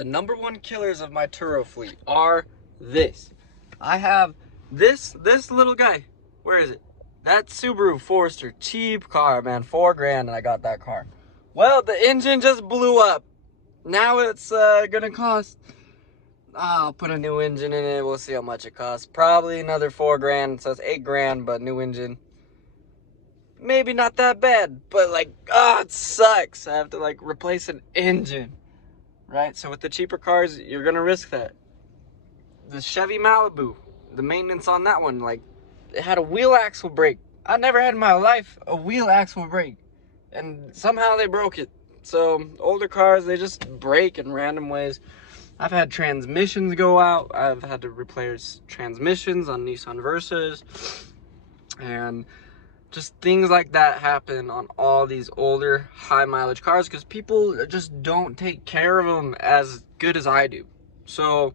The number one killers of my Turo fleet are this. I have this little guy. Where is it? That Subaru Forester, cheap car, man, $4 grand, and I got that car. Well, the engine just blew up. Now it's gonna cost, I'll put a new engine in it. We'll see how much it costs. Probably another $4 grand, so it's $8 grand, but new engine. Maybe not that bad, but like, it sucks. I have to like replace an engine, right? So with the cheaper cars, you're gonna risk that. The Chevy Malibu, the maintenance on that one, like, it had a wheel axle break. I never had in my life a wheel axle break, and somehow they broke it. So older cars, they just break in random ways. I've had transmissions go out. I've had to replace transmissions on Nissan Versas, and just things like that happen on all these older high mileage cars because people just don't take care of them as good as I do. So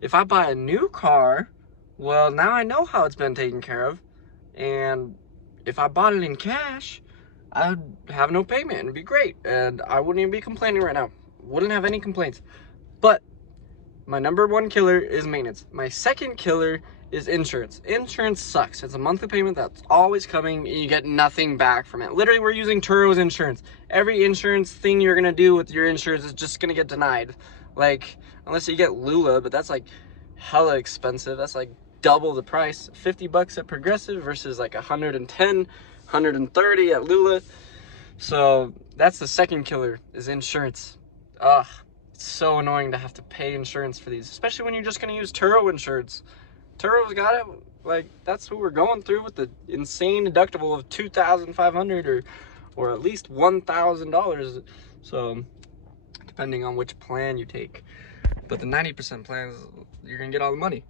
if I buy a new car, well, now I know how it's been taken care of. And if I bought it in cash, I'd have no payment. It'd be great. And I wouldn't even be complaining right now. Wouldn't have any complaints. But my number one killer is maintenance. My second killer is insurance. Insurance sucks. It's a monthly payment that's always coming and you get nothing back from it. Literally, we're using Turo's insurance. Every insurance thing you're gonna do with your insurance is just gonna get denied. Like, unless you get Lula, but that's like hella expensive. That's like double the price. 50 bucks at Progressive versus like 110, 130 at Lula. So that's the second killer, is insurance. Ugh, it's so annoying to have to pay insurance for these, especially when you're just gonna use Turo insurance. Turo's got it. Like, that's what we're going through with the insane deductible of $2,500 or at least $1,000. So depending on which plan you take, but the 90% plans, you're gonna get all the money.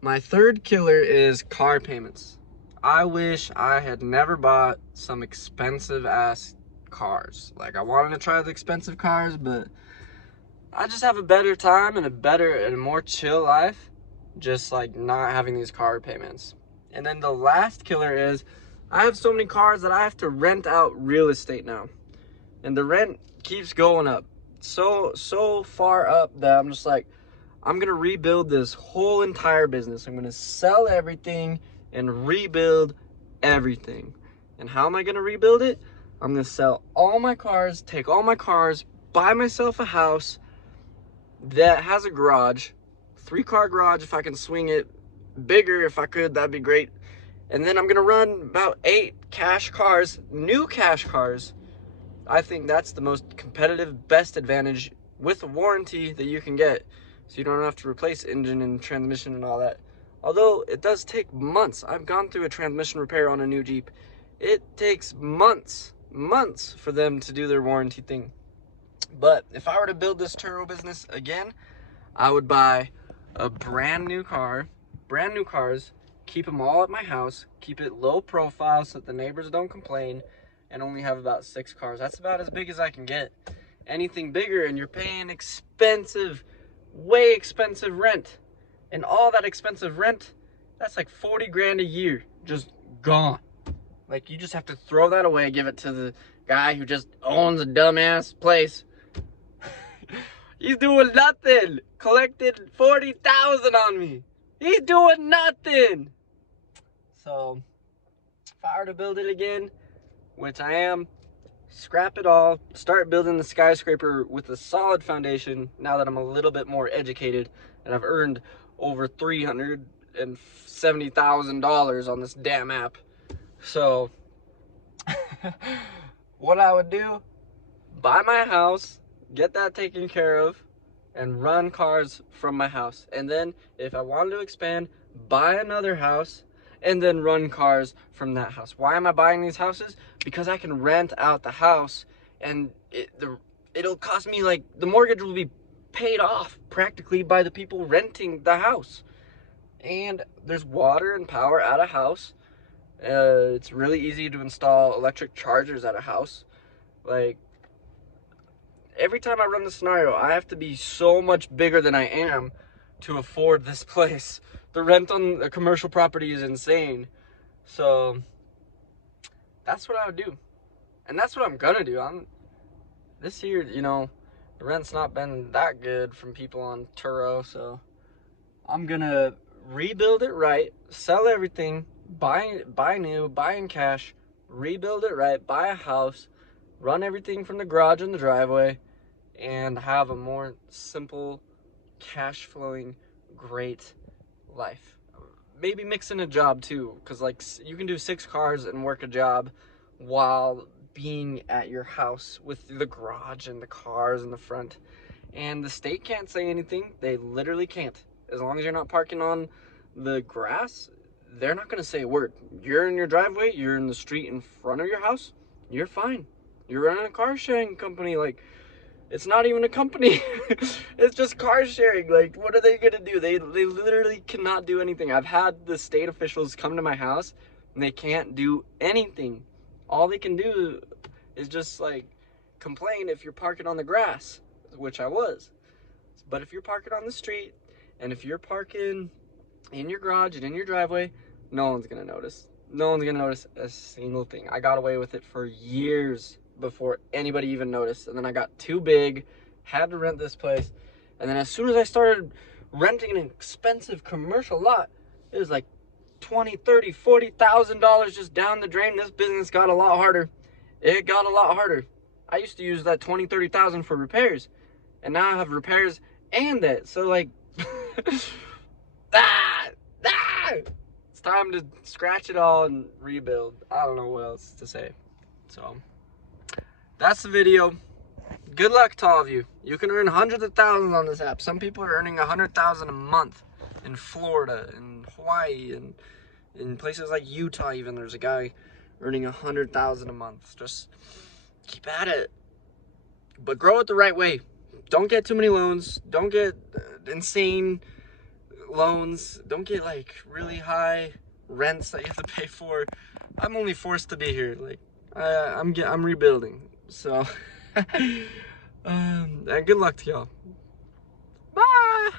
My third killer is car payments. I wish I had never bought some expensive ass cars. Like, I wanted to try the expensive cars, but I just have a better time and a more chill life just like not having these car payments. And then the last killer is I have so many cars that I have to rent out real estate now, and the rent keeps going up so far up that I'm just like, I'm gonna rebuild this whole entire business. I'm gonna sell everything and rebuild everything. And how am I gonna rebuild it? I'm gonna sell all my cars, take all my cars, buy myself a house that has a garage, 3-car garage if I can swing it, bigger if I could, that'd be great. And then I'm gonna run about 8 cash cars, new cash cars. I think that's the most competitive, best advantage with a warranty that you can get, so you don't have to replace engine and transmission and all that. Although it does take months. I've gone through a transmission repair on a new Jeep. It takes months for them to do their warranty thing. But if I were to build this Turo business again, I would buy a brand new cars, keep them all at my house, keep it low profile so that the neighbors don't complain, and only have about 6 cars. That's about as big as I can get. Anything bigger and you're paying expensive, way expensive rent. And all that expensive rent, that's like 40 grand a year, just gone. Like, you just have to throw that away, give it to the guy who just owns a dumbass place. He's doing nothing. Collected 40,000 on me. He's doing nothing. So if I were to build it again, which I am, scrap it all, start building the skyscraper with a solid foundation now that I'm a little bit more educated and I've earned over $370,000 on this damn app. So what I would do, buy my house, get that taken care of, and run cars from my house. And then if I wanted to expand, buy another house and then run cars from that house. Why am I buying these houses? Because I can rent out the house, and it'll cost me, like, the mortgage will be paid off practically by the people renting the house. And there's water and power at a house. It's really easy to install electric chargers at a house. Like, every time I run the scenario, I have to be so much bigger than I am to afford this place. The rent on a commercial property is insane. So that's what I would do. And that's what I'm gonna do. This year, you know, the rent's not been that good from people on Turo, so I'm gonna rebuild it right, sell everything, buy new, buy in cash, rebuild it right, buy a house, run everything from the garage and the driveway, and have a more simple, cash flowing, great life. Maybe mix in a job too, because like you can do 6 cars and work a job while being at your house with the garage and the cars in the front. And the state can't say anything. They literally can't. As long as you're not parking on the grass, they're not going to say a word. You're in your driveway, you're in the street in front of your house, you're fine. You're running a car sharing company. Like, it's not even a company. It's just car sharing. Like, what are they going to do? They literally cannot do anything. I've had the state officials come to my house and they can't do anything. All they can do is just like complain if you're parking on the grass, which I was. But if you're parking on the street and if you're parking in your garage and in your driveway, no one's gonna notice. No one's gonna notice a single thing. I got away with it for years before anybody even noticed. And then I got too big, had to rent this place. And then as soon as I started renting an expensive commercial lot, it was like $20,000, $30,000, $40,000 just down the drain. This business got a lot harder. It got a lot harder. I used to use that $20,000, $30,000 for repairs, and now I have repairs and that. So like, it's time to scratch it all and rebuild. I don't know what else to say. So that's the video. Good luck to all of you. You can earn hundreds of thousands on this app. Some people are earning 100,000 a month in Florida and Hawaii and in places like Utah. Even there's a guy earning 100,000 a month. Just keep at it, but grow it the right way. Don't get too many loans. Don't get insane loans. Don't get like really high rents that you have to pay for. I'm only forced to be here. Like I'm rebuilding. So and good luck to y'all. Bye.